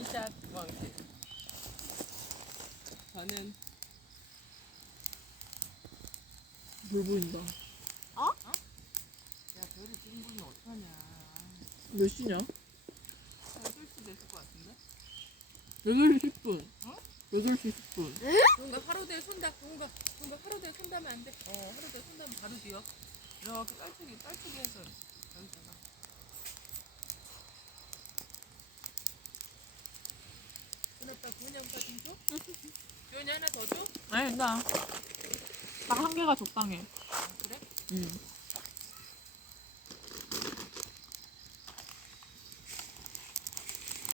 원샷 왕실. 저는 뭘 보인다. 야 별을 찍은 분이 어떡하냐. 몇 시냐? 8시 됐을 것 같은데? 8시 10분. 어? 8시 10분. 뭔가 하루대에 손다. 뭔가 하루대에 손다면 안 돼. 하루대에 손다면 바로 뒤어. 이렇게 깔짝이 해서 여기다가. 오빠 구운 양파 좀 줘? 주연이 하나 더 줘? 아니, 딱 한 개가 적당해. 아, 그래? 응.